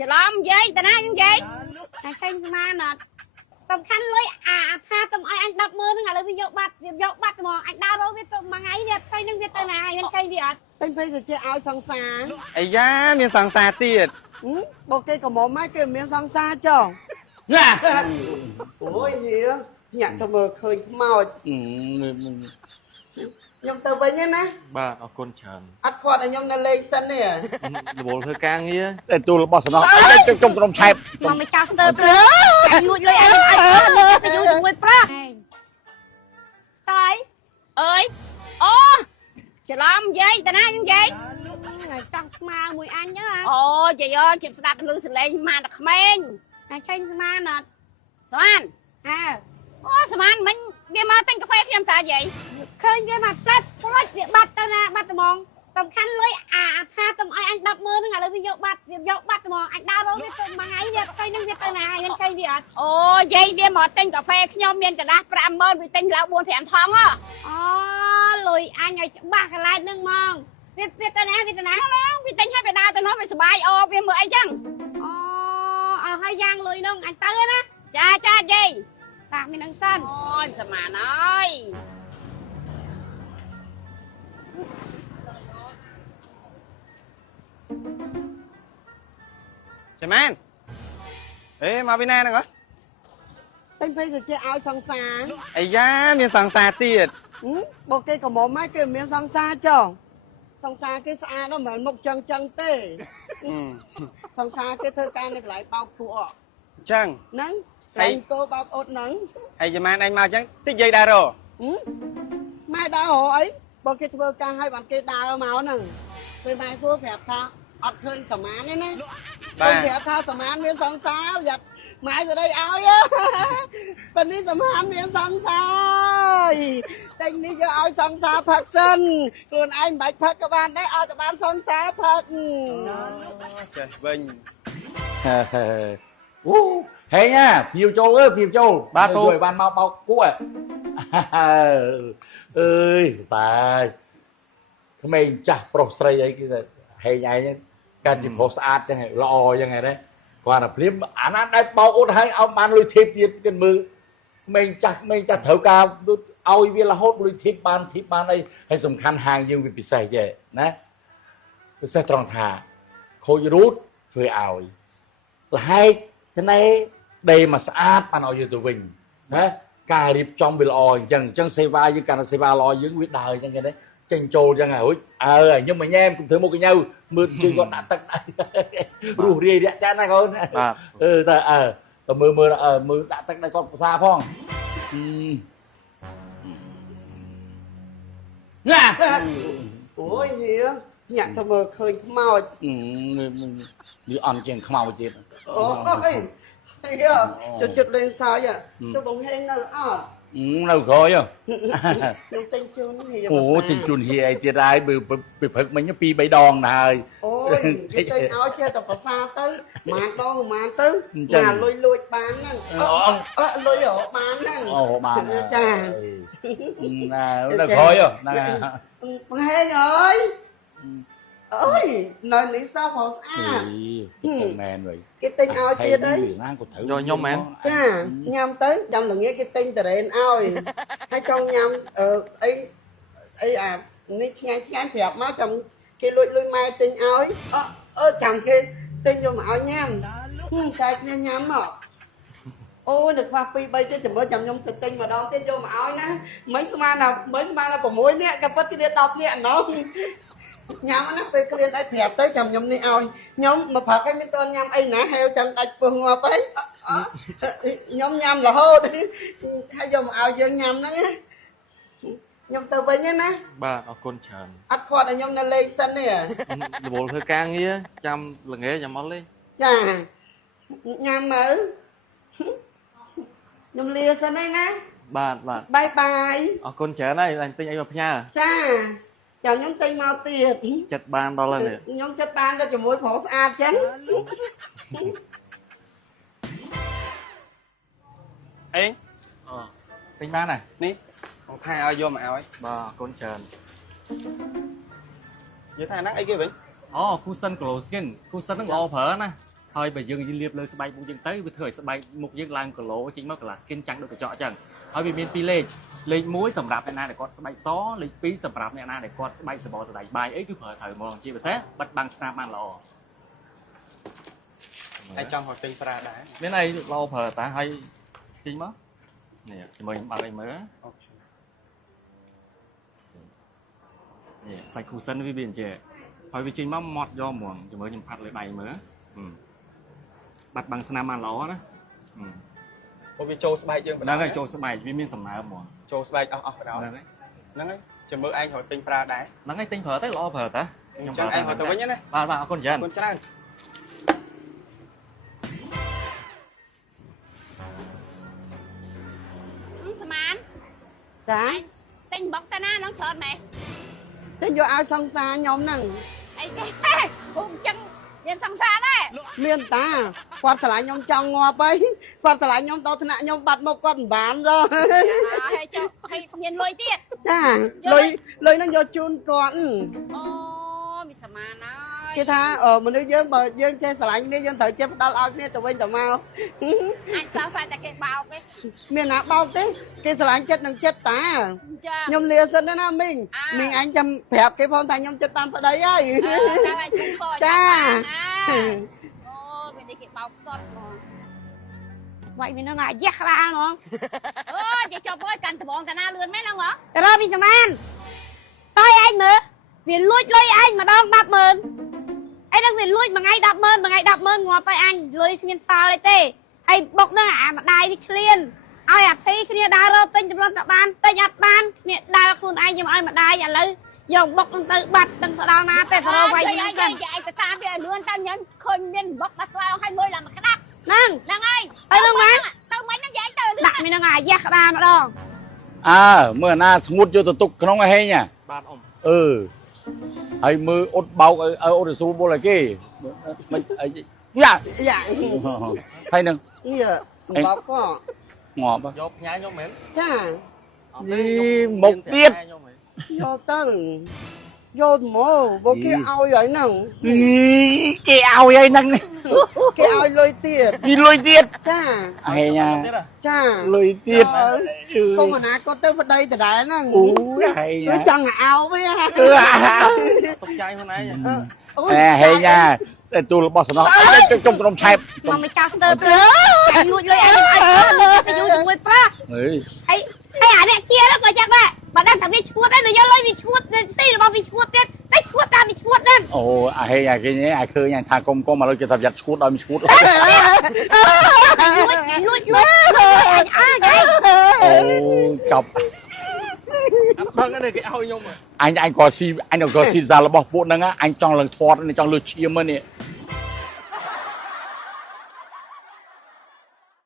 ច្រឡំយាយតាណាខ្ញុំយាយតែឃើញស្មានអត់សំខាន់លុយថាកុំឲ្យអញ100000ហ្នឹងឥឡូវវាយកបាត់ហ្មងអញដើររកវាទៅមួយថ្ងៃវាឃើញនឹងវាទៅណាហើយមានឃើញវាអត់តែភ័យទៅជាឲ្យសង្សារអាយ៉ាមានសង្សារទៀតបើគេកុំមកគេមានសង្សារចុះណាអូយហៀញាក់ទៅមើលឃើញខ្មោចខ្ញុំទៅវិញណាបាទអរគុណច្រើនអត់គាត់ឲ្យខ្ញុំនៅលេងសិនទេរវល់ធ្វើការងារតែទូរបស់សំណោះខ្ញុំក្រុមថែបមកមិនចោលស្ទើព្រឺអញងួចលុយឲ្យទៅយូរជាមួយប្រាស់តើអើយអូច្រឡំយាយតាណាខ្ញុំយាយចង់ស្មាមួយអញហ្នឹងអូយាយអើយជិបស្ដាប់លឺសលេងមកតែក្មេងតែឃើញស្មានអត់ស្មានអូស្មានមិញវាមកទិញកាហ្វេខ្ញុំតាយាយឃើញវាមកផ្លាច់វាបាត់ទៅណាបាត់ត្មងសំខាន់លុយថាកុំឲ្យអញ100000ហ្នឹងឥឡូវវាយកបាត់ត្មងអញដើររកវាទៅមួយថ្ងៃវាឃើញនឹងវាទៅណាហើយមានឃើញវាអត់អូយាយវាមកទិញកាហ្វេខ្ញុំមានកដាស់50000វាទិញឡើង4 5ថងអូលុយអញឲ្យច្បាស់កន្លែងហ្នឹងហ្មងវាទៅណាវាទិញឲ្យវាដើរទៅនោះវាសុបាយអូវាមើលអីចឹងអូអស់ហើយយ៉ាងលុយនោះអញទៅណាចាយាយតាមាននឹងសិនអូយស្មានអើយចាំមែនមកពីណាហ្នឹងហ៎តែភ័យទៅជាឲ្យសង្សារអាយ៉ាមានសង្សារទៀតបើគេកុំមកគេមានសង្សារចុះសង្សារគេស្អាតដល់មិនមុខចឹងទេសង្សារគេធ្វើការនៅកន្លែងបោកគក់អញ្ចឹងហ្នឹងតែគោបោកអត់ហ្នឹងហើយចាំមែនអញមកអញ្ចឹងតិចយាយដែរម៉ែដើរអីបើគេធ្វើការឲ្យបានគេដើរមកហ្នឹងពេលម៉ែសួរប្រាប់ថាអត់ឃើញសមានទេណាបាទប្រាប់ថាសមានមានសង្សារយ៉ាត់ម៉ែស្ដីឲ្យប៉ិននេះសមានមានសង្សារតែនេះយកឲ្យសង្សារផឹកសិនខ្លួនឯងមិនបាច់ផឹកក៏បានដែរឲ្យតែបានសង្សារផឹកចេះវិញអូហេញណាភៀវចូលភៀវចូលបាទជួយបានមកបោកគួរអើយតាក្មេងចាស់ប្រុសស្រីអីគេហេញឯងកាន់ជាប្រុសស្អាតចឹងល្អចឹងហ៎គាត់តែភ្លាមអាណាដែលបោកអ៊ុតឲ្យបានលុយធីបទៀតគេមើលក្មេងចាស់ត្រូវការឲ្យវារហូតលុយធីបបានអីហើយសំខាន់ហាងយើងវាពិសេសចេះណាពិសេសត្រង់ថាខូចរូតធ្វើឲ្យលហែកថ្នេរដេមកស្អាតបានឲ្យយើងទៅវិញណាការរៀបចំវាល្អអញ្ចឹងសេវាយើងកាន់តែសេវាល្អយើងវាដើរអញ្ចឹងគេណាចេញចូលអញ្ចឹងហ៎ខ្ញុំមកញ៉ែមខ្ញុំធ្វើមុខកញ្ញើមើលជួយគាត់ដាក់ទឹករស់រាយរាក់ចានណាកូនបាទតែមើលដាក់ទឹកដល់គាត់ភាសាផងណាអូយហៀញាក់ទៅមើលឃើញខ្មោចវាអន់ជាងខ្មោចទៀតអូយចិត្តលេងសើចទៅបងហេងនៅអត់នៅក្រោយខ្ញុំទិញជូនហៀអូទិញជូនហៀអីទៀតហើយបើពីព្រឹកមិញ2 3ដងដែរហើយអូយគេទិញឲ្យចេះតែប្រសាទៅម៉ានដងម៉ានទៅណាលុយលួចបានហ្នឹងលុយរកបានហ្នឹងអូបានចាណានៅក្រោយណាបងហេងអើយអើយនៅនេះសោះផងស្អាតមែនវិញគេទិញឲ្យទៀតអីណាក៏ត្រូវខ្ញុំមែនចាញ៉ាំទៅចាំល្ងាចគេទិញតរ៉េនឲ្យហើយចង់ញ៉ាំអីអានេះឆ្ងាញ់ប្រាប់មកចាំគេលួចម៉ែទិញឲ្យចាំគេទិញយកមកឲ្យញ៉ាំចែកគ្នាញ៉ាំមកអូយនៅខ្វះ2 3ទៀតចាំខ្ញុំទៅទិញម្ដងទៀតយកមកឲ្យណាមិញស្មានតែ6នាក់ក៏ពិតគេ10នាក់អណោះញ៉ាំណាពេលគ្រានអីប្រាប់ទៅចាំខ្ញុំនេះឲ្យខ្ញុំមកព្រឹកឲ្យមានតញ៉ាំអីណាហេវចាំដាច់ពោះងាប់អីខ្ញុំញ៉ាំរហូតហើយយកមកឲ្យយើងញ៉ាំហ្នឹងខ្ញុំទៅវិញណាបាទអរគុណច្រើនអត់គាត់ឲ្យខ្ញុំនៅលេងសិនទេរវល់ធ្វើការងារចាំល្ងាចចាំអត់លេងចាញ៉ាំមើលខ្ញុំលាសិនហើយណាបាទបាយអរគុណច្រើនហើយអញទិញអីមកផ្ញើចាចាំខ្ញុំទិញមកទៀតចិត្តបានដល់ហើយខ្ញុំចិត្តបានទៅជាមួយប្រុសស្អាតចឹងអេទិញបានហ៎នេះបងថែឲ្យយកមកឲ្យបាទអរគុណច្រើននិយាយថាហ្នឹងអីគេវិញអូគូសិន Glow Skin គូសិនហ្នឹងល្អប្រើណា ហើយបើយើងលាបលើស្បែកមុខយើងទៅវាធ្វើឲ្យស្បែកមុខយើងឡើងគីឡូចេញមកកន្លះ skin ចាំងដូចកញ្ចក់អញ្ចឹងហើយវាមាន2លេខលេខ1សម្រាប់អ្នកណាដែលគាត់ស្បែកសលេខ2សម្រាប់អ្នកណាដែលគាត់ស្បែកសបោស្បែកបាយអីគឺប្រើត្រូវហ្មងជាពិសេសបិទបាំងស្នាមបានល្អ anh trong hồi tinh pra đá មានអីលោប្រើតាហើយចេញមកនេះជាមួយខ្ញុំបើកអីមើលនេះសាច់ cushion វាអញ្ចឹងហើយវាចេញមកម៉ត់យកហ្មងជាមួយខ្ញុំផាត់លើដៃមើលបាត់បាំងស្នាមបានល្អណា ôi bị trâu bay dương ហ្នឹងហើយចូលស្បែកវាមានសំណើមហ្មង trâu bay ở đâuហ្នឹងហើយ nắng ấy chờ mơ anh hồi tinh pra đá ហ្នឹងហើយទិញប្រើទៅល្អប្រើតា chẳng anh hồi tao với nhá này បាទបាទអរគុណច្រើន con trai ស្មាន ចា ទិញបុកតាណាน้องច្រើនម៉េច ទិញយកឲ្យសង្សារខ្ញុំហ្នឹង អីគេហូបចឹងមានសង្សារដែរ មានតាគាត់ឆ្លាញ់ខ្ញុំចង់ងាប់អីគាត់ឆ្លាញ់ខ្ញុំដល់ថ្នាក់ខ្ញុំបាត់មុខគាត់មិនបានទេ ហើយចុះហើយមានលុយទៀត ចាលុយហ្នឹងយកជូនគាត់ អូមានស្មានហើយ គេថាមនុស្សយើងបើយើងចេះឆ្លាញ់គ្នាយើងត្រូវចេះផ្ដល់ឲ្យគ្នាទៅវិញទៅមក អាចសោកស្ដាយតែគេបោកទេ មានណាបោកទេគេឆ្លាញ់ចិត្តនឹងចិត្តតា ចា ខ្ញុំលាសិនណាមីងមីងអញចាំប្រាប់គេផងថាខ្ញុំចិត្តបានប្តីហើយ តែឲ្យជូនខ ចា អូមាននេះគេបោកសុតហ្មងវាយមាននឹងអាយ៉ាស់ខ្លាហ្មងអូចេះចប់អើយកាន់ត្បងតាណាលឿនមែនហ្នឹងហ៎ទៅរកពីសំណានតើឯងមើលវាលួចលុយឯងម្ដង 100000 អីហ្នឹងវាលួចមួយថ្ងៃ 100000 មួយថ្ងៃ 100000 ងាប់ទៅអញលុយគ្មានសល់អីទេហើយបុកហ្នឹងអាម្ដាយវាឃ្លានឲ្យអាធីគ្នាដើររកទិញតម្រុនទៅបានទិញអត់បានគ្នាដើរខ្លួនឯងខ្ញុំឲ្យម្ដាយឥឡូវយកបុកហ្នឹងទៅបាត់ដឹងទៅដល់ណាទេទៅរកវាយយើងទៅឯងទៅតាមវាលឿនតាមខ្ញុំឃើញមានបុកបាត់ស្វាយឲ្យលុយឡើងមួយក្តាប់ហ្នឹងហើយទៅនឹងមកទៅមិញហ្នឹងយាយទៅដាក់មានហ្នឹងអាយ៉ាស់ក្តារម្ដង มื่อหน้าสมุดอยู่ตุกขนมไอ้เฮีย បាទអ៊ំ ไอ้มืออดเบาอดสูบอะไรกี้มันไอ้ยาก dạ ให้หนึ่ง នេះបោកក៏ งอปะ យកផ្ញើខ្ញុំមែន ចា một tiếp យកទៅយកមកបើគេឲ្យហើយហ្នឹង cái ao ấy năng គេឲ្យលុយទៀត đi lôi tiết ចា ไอ้เฮีย ចា lôi tiết កុំអាណាគាត់ទៅប្តីដដែលហ្នឹង อู้ไอ้ tôi เฮีย chẳng áo với ទុកចៃខ្លួនឯង เฮียแต่ตัวบอสเนาะจงกรมแทบ មកមិនចោលស្ទើរព្រឹកអញលួចលុយអញឲ្យទៅយូរជាមួយប្រាក់ เฮ้ย ហើយអាអ្នកជាហ្នឹងក៏ចឹងដែរបើដឹងថាវាឈួតដែរទៅយកលុយវាឈួតទីរបស់វាឈួតទៀតតែឈួតតាមវាឈួតហ្នឹង โอ้ไอ้เฮียcáiนี้ไอ้คืออย่างทางกรมก็มาเราจะทำยัดชุดเอามีชุด លួចអញអើយ โอ้จบ អត់ដឹងទេគេឲ្យខ្ញុំ anh có si anh có si ra là bỏ bộ nâng á anh trong lần thoát này trong lượt chia mà nè